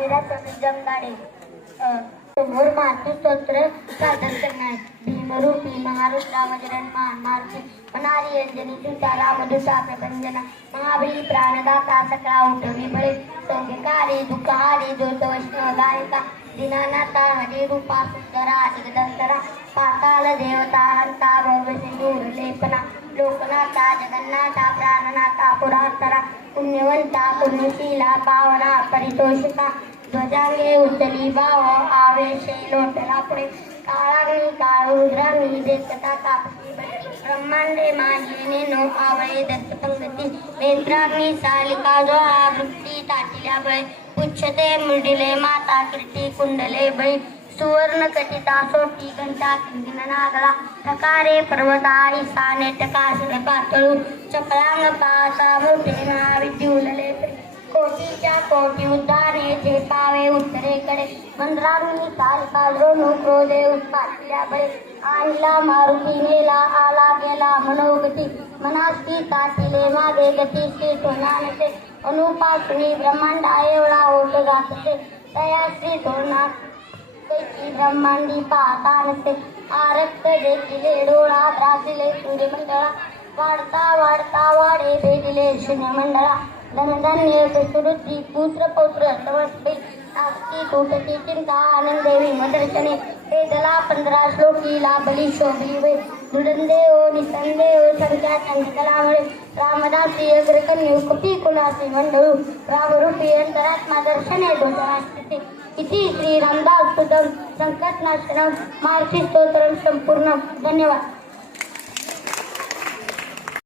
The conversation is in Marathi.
महावीराचे जमदाडे समोर मातृ स्तोत्र सादर करणार भीमरूपी महारुद्रावजरण मानमार्गी मनारी अंजनी तुषारा मधुसा प्रपंजना महाबली प्राणदाता सकळा उठवी बळे सौम्यकारी दुःखहारी जोत वैष्णव गायका दिनानाथा हरी रूपा सुंदरा जगदंतरा पाताल देवता हंता भव्य सिंधूर लेपना लोकनाथा जगन्नाथा प्राणनाथा पुरांतरा पुण्यवंता पुण्यशीला पावना परितोषिका ध्वजांगे उचली भाव आवेशे लोटला पुढे काळाग्नी काळ रुद्राग्नी देखता तापसी ब्रह्मांडे माझी नो आवळे दत्त पंगती नेत्राग्नी सालिका जो वृत्ती ताटिल्या बळे पुच्छते मुडिले माता कीर्ती कुंडले बळी सुवर्ण कटिता सोटी घंटा किंकिन नागला ठकारे पर्वता ईसाने टकासुर पातळू चपळांग पासा मोठे महाविद्युलले कोटीच्या कोटी उद्दाने जे पावे उत्तरेकडे मंद्राग्नी सालिका द्रोणू क्रोधे उत्पादल्या बळे आणला मारुती नेला आला गेला मनोगती मनास्ती ताटिले मागे गती श्री तोरणानते अनुपासनी ब्रह्मांडा एवढा होत जातसे तया श्री तोरणा ब्रह्मांडी पाहता नसे आरक्त देखिले डोळा त्रासिले सूर्यमंडळा वाढता वाढता वाढे भेदिले शून्यमंडळा धनधान्य सुरुची पुत्र पौत्र समस्ते ताकती तुटती चिंता आनंदेवी मदर्शने वेदला 15 श्लोकीला बली शोभली वे दुडंदेव निसंदेव संख्या संकलामुळे रामदासी अग्रकन्यू कपी कुलासी मंडळू रामरूपी अंतरात्मा दर्शने दोषास्ते इति श्री रामदास सुदम संकटनाशनम मार्सी स्तोत्रम संपूर्ण. धन्यवाद.